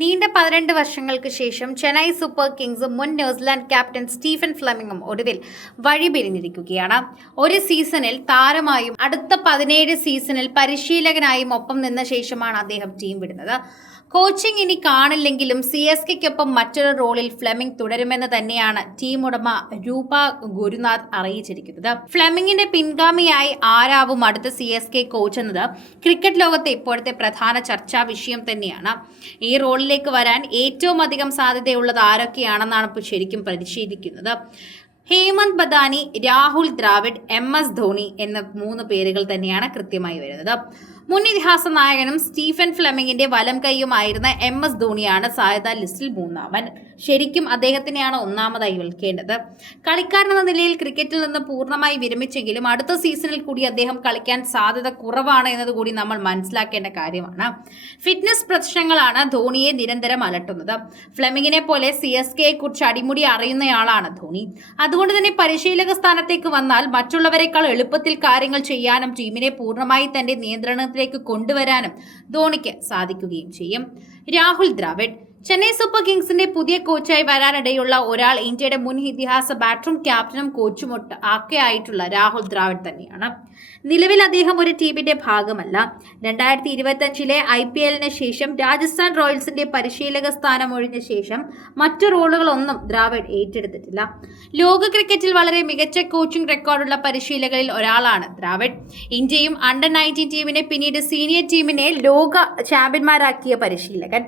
നീണ്ട 12 വർഷങ്ങൾക്ക് ശേഷം ചെന്നൈ സൂപ്പർ കിങ്സും മുൻ ന്യൂസിലാൻഡ് ക്യാപ്റ്റൻ സ്റ്റീഫൻ ഫ്ലെമിംഗും ഒടുവിൽ വഴിപിരിഞ്ഞിരിക്കുകയാണ്. ഒരു സീസണിൽ താരമായും അടുത്ത 17 സീസണിൽ പരിശീലകനായും ഒപ്പം നിന്ന ശേഷമാണ് അദ്ദേഹം ടീം വിടുന്നത്. കോച്ചിങ് ഇനി കാണില്ലെങ്കിലും CSKയ്ക്കൊപ്പം മറ്റൊരു റോളിൽ ഫ്ലെമിംഗ് തുടരുമെന്ന് തന്നെയാണ് ടീം ഉടമ രൂപ ഗുരുനാഥ് അറിയിച്ചിരിക്കുന്നത്. ഫ്ലെമിംഗിന്റെ പിൻഗാമിയായി ആരാവും അടുത്ത CSK കോച്ച് എന്നത് ക്രിക്കറ്റ് ലോകത്തെ ഇപ്പോഴത്തെ പ്രധാന ചർച്ചാ വിഷയം തന്നെയാണ്. ഈ റോളിലേക്ക് വരാൻ ഏറ്റവും അധികം സാധ്യതയുള്ളത് ആരൊക്കെയാണെന്നാണ് ഇപ്പോൾ ശരിക്കും പരിശീലിക്കുന്നത്. ഹേമന്ത് ബദാനി, രാഹുൽ ദ്രാവിഡ്, MS ധോണി എന്ന 3 പേരുകൾ തന്നെയാണ് കൃത്യമായി വരുന്നത്. മുൻ ഇതിഹാസ നായകനും സ്റ്റീഫൻ ഫ്ലെമിംഗിന്റെ വലം കൈയുമായിരുന്ന MS ധോണിയാണ് സാധ്യതാ ലിസ്റ്റിൽ 3-ാമൻ. ശരിക്കും അദ്ദേഹത്തിനെയാണ് ഒന്നാമതായി വിളിക്കേണ്ടത്. കളിക്കാരനെന്ന നിലയിൽ ക്രിക്കറ്റിൽ നിന്ന് പൂർണ്ണമായി വിരമിച്ചെങ്കിലും അടുത്ത സീസണിൽ കൂടി അദ്ദേഹം കളിക്കാൻ സാധ്യത കുറവാണ് എന്നതുകൂടി നമ്മൾ മനസ്സിലാക്കേണ്ട കാര്യമാണ്. ഫിറ്റ്നസ് പ്രശ്നങ്ങളാണ് ധോണിയെ നിരന്തരം അലട്ടുന്നത്. ഫ്ലെമിംഗിനെ പോലെ CSKയെ കുറിച്ച് അടിമുടി അറിയുന്നയാളാണ് ധോണി. അതുകൊണ്ട് തന്നെ പരിശീലക സ്ഥാനത്തേക്ക് വന്നാൽ മറ്റുള്ളവരെക്കാൾ എളുപ്പത്തിൽ കാര്യങ്ങൾ ചെയ്യാനും ടീമിനെ പൂർണ്ണമായി തന്റെ നിയന്ത്രണത്തിലേക്ക് കൊണ്ടുവരാനും ധോണിക്ക് സാധിക്കുകയും ചെയ്യും. രാഹുൽ ദ്രാവിഡ് ചെന്നൈ സൂപ്പർ കിങ്സിന്റെ പുതിയ കോച്ചായി വരാനിടയുള്ള ഒരാൾ ഇന്ത്യയുടെ മുൻ ഇതിഹാസ ബാറ്ററും ക്യാപ്റ്റനും കോച്ചും ആയിട്ടുള്ള രാഹുൽ ദ്രാവിഡ് തന്നെയാണ്. നിലവിൽ അദ്ദേഹം ഒരു ടീമിന്റെ ഭാഗമല്ല. 2025 IPL ശേഷം രാജസ്ഥാൻ റോയൽസിന്റെ പരിശീലക സ്ഥാനം ഒഴിഞ്ഞ ശേഷം മറ്റു റോളുകളൊന്നും ദ്രാവിഡ് ഏറ്റെടുത്തിട്ടില്ല. ലോക ക്രിക്കറ്റിൽ വളരെ മികച്ച കോച്ചിംഗ് റെക്കോർഡുള്ള പരിശീലകരിൽ ഒരാളാണ് ദ്രാവിഡ്. ഇന്ത്യയും അണ്ടർ-19 ടീമിനെ പിന്നീട് സീനിയർ ടീമിനെ ലോക ചാമ്പ്യന്മാരാക്കിയ പരിശീലകൻ.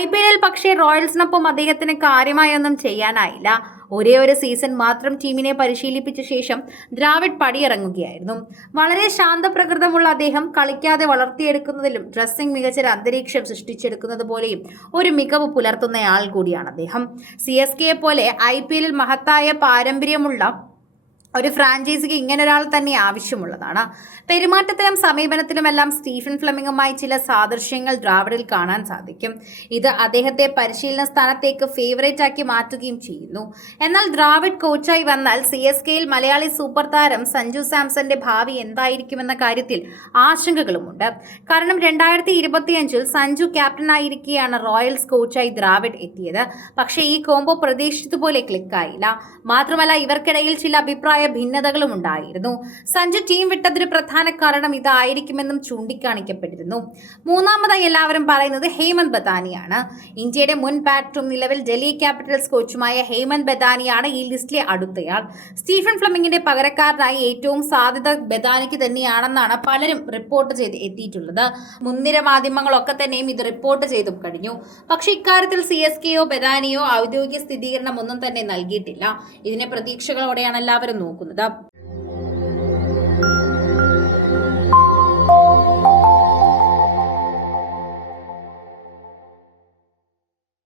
IPL പക്ഷേ റോയൽസിനൊപ്പം അദ്ദേഹത്തിന് കാര്യമായൊന്നും ചെയ്യാനായില്ല. ഒരേ ഒരു സീസൺ മാത്രം ടീമിനെ പരിശീലിപ്പിച്ച ശേഷം ദ്രാവിഡ് പടിയിറങ്ങുകയായിരുന്നു. വളരെ ശാന്തപ്രകൃതമുള്ള അദ്ദേഹം കളിക്കാതെ വളർത്തിയെടുക്കുന്നതിലും ഡ്രസ്സിംഗ് മികച്ചൊരു അന്തരീക്ഷം സൃഷ്ടിച്ചെടുക്കുന്നത് പോലെയും ഒരു മികവ് പുലർത്തുന്നയാൾ കൂടിയാണ് അദ്ദേഹം. CSKയെ പോലെ IPL മഹത്തായ പാരമ്പര്യമുള്ള ഒരു ഫ്രാഞ്ചൈസിക്ക് ഇങ്ങനൊരാൾ തന്നെ ആവശ്യമുള്ളതാണ്. പെരുമാറ്റത്തിലും സമീപനത്തിലുമെല്ലാം സ്റ്റീഫൻ ഫ്ലെമിംഗുമായി ചില സാദൃശ്യങ്ങൾ ദ്രാവിഡിൽ കാണാൻ സാധിക്കും. ഇത് അദ്ദേഹത്തെ പരിശീലന സ്ഥാനത്തേക്ക് ഫേവറേറ്റ് ആക്കി മാറ്റുകയും ചെയ്യുന്നു. എന്നാൽ ദ്രാവിഡ് കോച്ചായി വന്നാൽ CSKയിൽ മലയാളി സൂപ്പർ താരം സഞ്ജു സാംസന്റെ ഭാവി എന്തായിരിക്കുമെന്ന കാര്യത്തിൽ ആശങ്കകളുമുണ്ട്. കാരണം 2025 സഞ്ജു ക്യാപ്റ്റനായിരിക്കെയാണ് റോയൽസ് കോച്ചായി ദ്രാവിഡ് എത്തിയത്. പക്ഷേ ഈ കോംബോ പ്രതീക്ഷിച്ചതുപോലെ ക്ലിക്കായില്ല. മാത്രമല്ല ഇവർക്കിടയിൽ ചില അഭിപ്രായ ഭിന്നതകളും ഉണ്ടായിരുന്നു. സഞ്ജു ടീം വിട്ടതിന് പ്രധാന കാരണം ഇതായിരിക്കുമെന്നും ചൂണ്ടിക്കാണിക്കപ്പെട്ടിരുന്നു. മൂന്നാമതായി എല്ലാവരും പറയുന്നത് ഹേമന്ത് ബദാനിയാണ്. ഇന്ത്യയുടെ മുൻ ബാറ്ററും നിലവിൽ ഡൽഹി ക്യാപിറ്റൽസ് കോച്ചുമായ ഹേമന്ത് ബദാനിയാണ് ഈ ലിസ്റ്റിലെ അടുത്തയാൾ. സ്റ്റീഫൻ ഫ്ലെമിംഗിന്റെ പകരക്കാരനായി ഏറ്റവും സാധ്യത ബദാനിക്ക് തന്നെയാണെന്നാണ് പലരും റിപ്പോർട്ട് ചെയ്ത് എത്തിയിട്ടുള്ളത്. മുൻനിര മാധ്യമങ്ങളൊക്കെ തന്നെയും ഇത് റിപ്പോർട്ട് ചെയ്തും കഴിഞ്ഞു. പക്ഷേ ഇക്കാര്യത്തിൽ CSKയോ ബദാനിയോ ഔദ്യോഗിക സ്ഥിരീകരണം ഒന്നും തന്നെ നൽകിയിട്ടില്ല. ഇതിനെ പ്രതീക്ഷകളോടെയാണ് എല്ലാവരും നോക്കുന്നത്.